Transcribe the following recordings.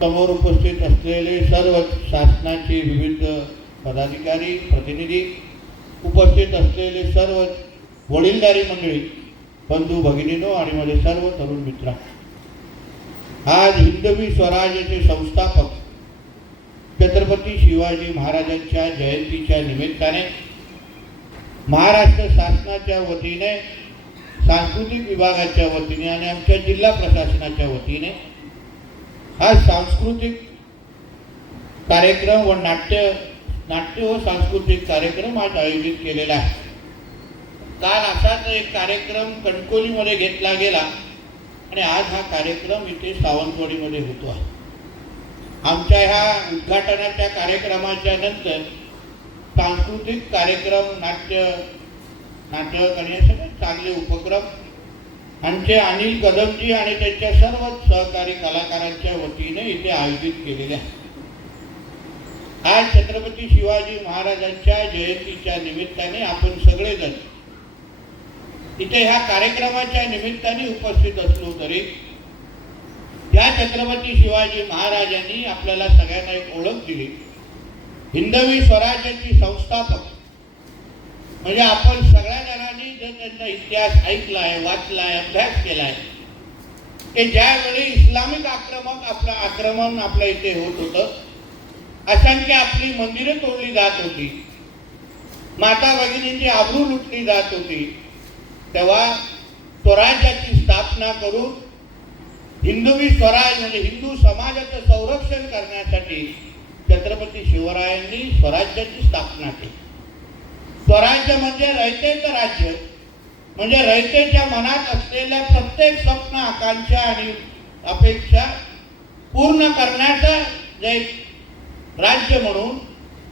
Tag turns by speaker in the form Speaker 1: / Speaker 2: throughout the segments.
Speaker 1: समोर उपस्थित असलेले सर्व शासनाचे विविध पदाधिकारी प्रतिनिधी उपस्थित असलेले सर्व वडीलधारी मंडळी बंधू भगिनीनो आणि माझे सर्व तरुण मित्र. आज हिंदवी स्वराज्याचे संस्थापक छत्रपती शिवाजी महाराजांच्या जयंतीच्या निमित्ताने महाराष्ट्र शासनाच्या वतीने सांस्कृतिक विभागाच्या वतीने आणि आमच्या जिल्हा प्रशासनाच्या वतीने हा सांस्कृतिक कार्यक्रम व नाट्य नाट्य व सांस्कृतिक कार्यक्रम आज आयोजित केलेला आहे. काल असाच एक कार्यक्रम कणकोलीमध्ये घेतला गेला आणि आज हा कार्यक्रम इथे सावंतवाडीमध्ये होतो आहे. आमच्या ह्या उद्घाटनाच्या कार्यक्रमाच्या नंतर सांस्कृतिक कार्यक्रम नाट्य नाटक आणि हे सगळे चांगले उपक्रम आमचे अनिल कदमजी आणि त्यांच्या सर्व सहकारी कलाकारांच्या वतीने इथे आयोजित केलेले आहे. आज छत्रपती शिवाजी महाराजांच्या जयंतीच्या निमित्ताने आपण सगळेजण इथे ह्या कार्यक्रमाच्या निमित्ताने उपस्थित असलो तरी या छत्रपती शिवाजी महाराजांनी आपल्याला सगळ्यांना एक ओळख दिली. हिंदवी स्वराज्याची संस्थापक. म्हणजे आपण सगळ्यांना जणांनी जर त्यांचा इतिहास ऐकलाय वाचलाय अभ्यास केलाय. की ज्यावेळी इस्लामिक आक्रमक आपलं आक्रमण आपल्या इथे होत होतं असंख्य आपली मंदिरं तोडली जात होती. माता भगिनींची आबरू लुटली जात होती. तेव्हा स्वराज्याची स्थापना करून हिंदवी स्वराज म्हणजे हिंदू समाजाचं संरक्षण करण्यासाठी छत्रपती शिवरायांनी स्वराज्याची स्थापना केली. स्वराज्य म्हणजे रयतेचं राज्य. म्हणजे रयतेच्या मनात असलेल्या प्रत्येक स्वप्न आकांक्षा आणि अपेक्षा पूर्ण करण्याचं जे राज्य म्हणून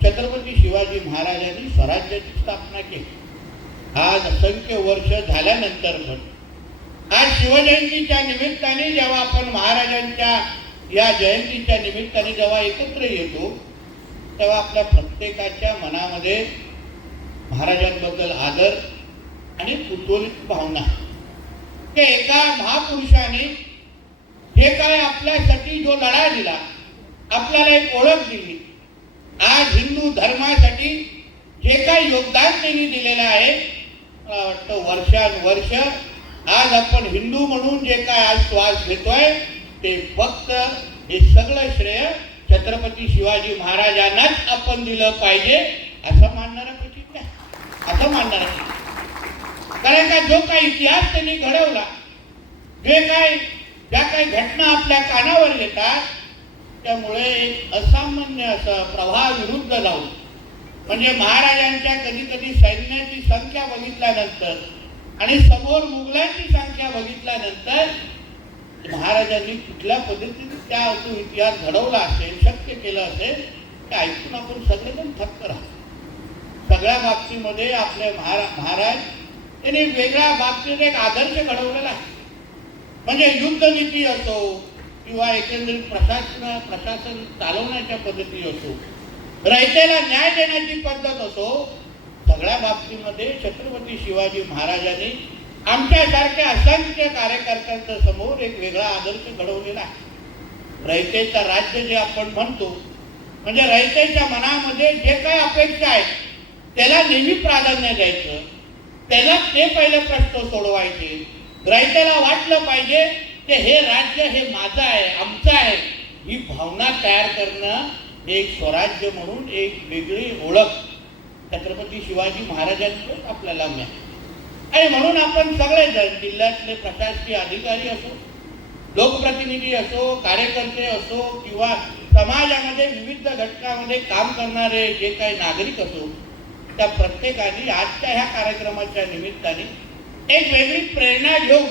Speaker 1: छत्रपती शिवाजी महाराजांनी स्वराज्याची स्थापना केली. आज असंख्य वर्ष झाल्यानंतर पण आज शिवजयंतीच्या निमित्ताने जेव्हा आपण महाराजांच्या या जयंतीच्या निमित्ताने जेव्हा एकत्र येतो तेव्हा आपल्या प्रत्येकाच्या मनामध्ये महाराजांबद्दल आदर आणि कुतूहलित भावना. ते एका महापुरुषाने जे काय आपल्यासाठी जो लढा दिला आपल्याला एक ओळख दिली. आज हिंदू धर्मासाठी जे काय योगदान त्यांनी दिलेलं आहे मला वाटतं वर्षानुवर्ष आज आपण हिंदू म्हणून जे काय आज श्वास घेतोय ते फक्त हे सगळं श्रेय छत्रपती शिवाजी महाराजांनाच आपण दिलं पाहिजे असं मानणारा असं मानणार नाही. कारण का जो काही इतिहास त्यांनी घडवला जे काय ज्या काही घटना आपल्या कानावर येतात त्यामुळे एक असामान्य असं प्रवाह विरुद्ध जाऊन म्हणजे महाराजांच्या कधी कधी सैन्याची संख्या बघितल्यानंतर आणि समोर मुघलांची संख्या बघितल्यानंतर महाराजांनी कुठल्या पद्धतीने त्या तो इतिहास घडवला असेल शक्य केलं असेल ते ऐकून आपण सगळेजण थक्क राहतो सगळ्या बाबतीमध्ये आपले महारा महाराज यांनी वेगळ्या बाबतीत एक आदर्श घडवलेला आहे. म्हणजे युद्धनीती असो किंवा एकंदरीत प्रशासन प्रशासन चालवण्याच्या पद्धती असो रयतेला न्याय देण्याची पद्धत असो सगळ्या बाबतीमध्ये छत्रपती शिवाजी महाराजांनी आमच्यासारख्या असंख्य कार्यकर्त्यांच्या समोर एक वेगळा आदर्श घडवलेला आहे. रयतेचं राज्य जे आपण म्हणतो म्हणजे रयतेच्या मनामध्ये जे काही अपेक्षा आहेत त्याला नेहमी प्राधान्य द्यायचं. त्याला ते पहिले प्रश्न सोडवायचे. रयतेला वाटलं पाहिजे की हे राज्य हे माझं आहे आमचं आहे. ही भावना तयार करणं एक स्वराज्य म्हणून एक वेगळी ओळख. छत्रपती शिवाजी महाराजांची आपल्याला मिळाली. आणि म्हणून आपण सगळेजण जिल्ह्यातले प्रशासकीय अधिकारी असो लोकप्रतिनिधी असो कार्यकर्ते असो किंवा समाजामध्ये विविध घटकामध्ये काम करणारे जे काही नागरिक असो त्या प्रत्येकाने आजच्या ह्या कार्यक्रमाच्या निमित्ताने एक वेगळी प्रेरणा घेऊन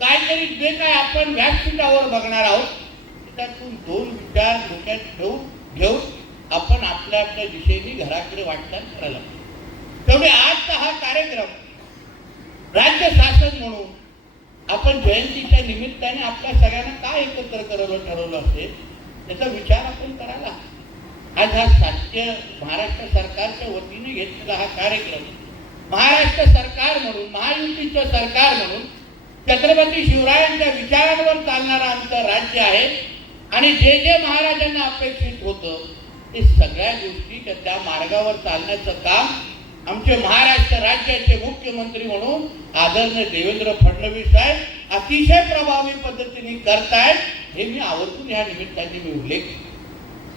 Speaker 1: काहीतरी जे काय आपण व्यासपीठावर बघणार आहोत त्यातून दोन विचार डोक्यात ठेवून घेऊन आपण आपल्या आपल्या दिशेने घराकडे वाटचाल करायला पाहिजे. तेवढे आजचा हा कार्यक्रम राज्य शासन म्हणून आपण जयंतीच्या निमित्ताने आपल्या सगळ्यांना काय एकत्र करायला ठरवलं असेल त्याचा विचार आपण करायला हवा. आज हा साध्य महाराष्ट्र सरकारच्या वतीने घेतलेला हा कार्यक्रम महाराष्ट्र सरकार म्हणून महायुतीचं सरकार म्हणून छत्रपती शिवरायांच्या विचारांवर चालणारं आमचं राज्य आहे आणि जे जे महाराजांना अपेक्षित होतं ते सगळ्या गोष्टी त्या मार्गावर चालण्याचं काम आमचे महाराष्ट्र राज्याचे मुख्यमंत्री म्हणून आदरणीय देवेंद्र फडणवीस साहेब अतिशय प्रभावी पद्धतीने करतायत हे मी आवर्जून या निमित्ताने मी उल्लेख केला.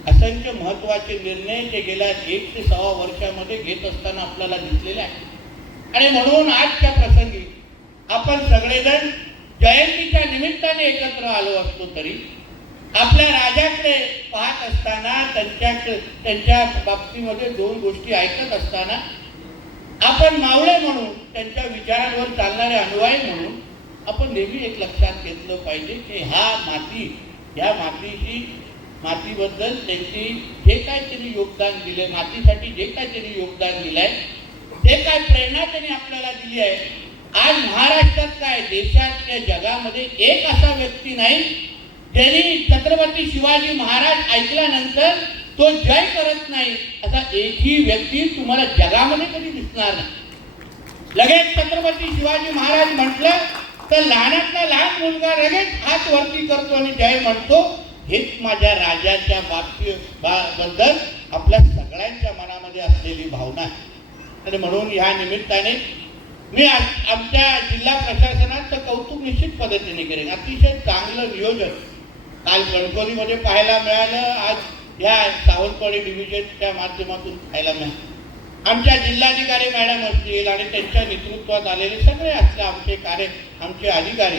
Speaker 1: असंख्य महत्त्वाचे निर्णय जे गेल्या एक ते सव्वा वर्षामध्ये घेत असताना आपल्याला दिसलेले आहेत. आणि म्हणून आजच्या प्रसंगी आपण सगळेजण जयंतीच्या निमित्ताने एकत्र आलो असतो तरी आपल्या राजाकडे पाहत असताना त्यांच्या त्यांच्या बाबतीमध्ये दोन गोष्टी ऐकत असताना आपण मावळे म्हणून त्यांच्या विचारांवर चालणारे अनुयायी म्हणून आपण नेहमी एक लक्षात घेतलं पाहिजे की हा माती या मातीशी मातीबद्दल त्यांनी जे काय तरी योगदान दिले मातीसाठी जे काय तरी योगदान दिलंय ते काय प्रेरणा त्यांनी आपल्याला दिली आहे आज महाराष्ट्रात काय देशात जगामध्ये एक असा व्यक्ती नाही ज्यांनी छत्रपती शिवाजी महाराज ऐकल्यानंतर तो जय करत नाही असा एकही व्यक्ती तुम्हाला जगामध्ये कधी दिसणार नाही. लगेच छत्रपती शिवाजी महाराज म्हटलं तर लहानातला लहान मुलगा लगेच हात वरती करतो आणि जय म्हणतो. हेच माझ्या राजाच्या बाबती बद्दल आपल्या सगळ्यांच्या मनामध्ये असलेली भावना आहे. आणि म्हणून ह्या निमित्ताने मी आमच्या जिल्हा प्रशासनाचं कौतुक निश्चित पद्धतीने करेन. अतिशय चांगलं नियोजन काल गणपतीमध्ये पाहायला मिळालं. आज ह्या सावंतवाडी डिव्हिजनच्या माध्यमातून पाहायला मिळालं. आमच्या जिल्हाधिकारी मॅडम असतील आणि त्यांच्या नेतृत्वात आलेले सगळे असले आमचे कार्य आमचे अधिकारी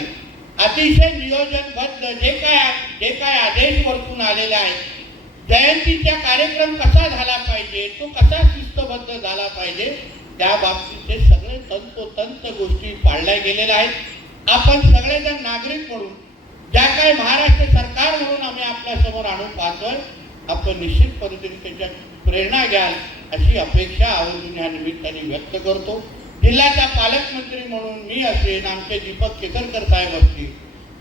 Speaker 1: अतिशय नियोजनबद्ध जे काय जे काय आदेश वरतून आलेले आहेत जयंतीचा कार्यक्रम कसा झाला पाहिजे तो कसा शिस्तबद्ध झाला पाहिजे त्या बाबतीचे सगळे तंतोतंत गोष्टी पाळल्या गेलेल्या आहेत. आपण सगळेजण नागरिक म्हणून ज्या काय महाराष्ट्र सरकार म्हणून आम्ही आपल्यासमोर आणून पाहतोय आपण निश्चित पद्धतीने त्याच्या प्रेरणा घ्याल अशी अपेक्षा आवर्जून या निमित्ताने व्यक्त करतो. जिल्ह्याचा पालकमंत्री म्हणून मी असेन आमचे दीपक केसरकर साहेब असतील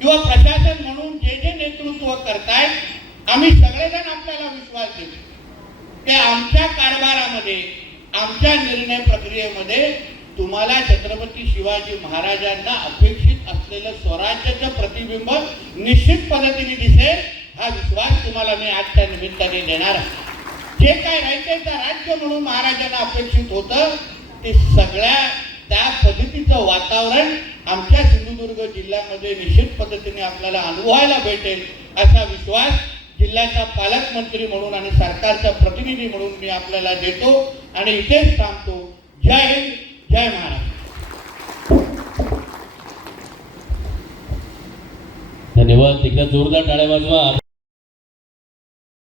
Speaker 1: किंवा प्रशासन म्हणून जे जे नेतृत्व करतायत आम्ही सगळेजण आपल्याला विश्वास देतो. ते आमच्या कारभारामध्ये आमच्या निर्णय प्रक्रियेमध्ये तुम्हाला छत्रपती शिवाजी महाराजांना अपेक्षित असलेलं स्वराज्याचं प्रतिबिंब निश्चित पद्धतीने दिसेल हा विश्वास तुम्हाला मी आजच्या निमित्ताने देणार आहे. जे काय रायतेचं राज्य म्हणून महाराजांना अपेक्षित होतं ते सगळ्या त्या पद्धतीचं वातावरण आमच्या सिंधुदुर्ग जिल्ह्यामध्ये निश्चित पद्धतीने आपल्याला अनुभवायला भेटेल असा विश्वास जिल्ह्याचा पालकमंत्री म्हणून आणि सरकारचा प्रतिनिधी म्हणून मी आपल्याला देतो आणि इथेच थांबतो. जय हिंद जय महाराष्ट्र.
Speaker 2: धन्यवाद. एकदा जोरदार टाळ्या वाजवा.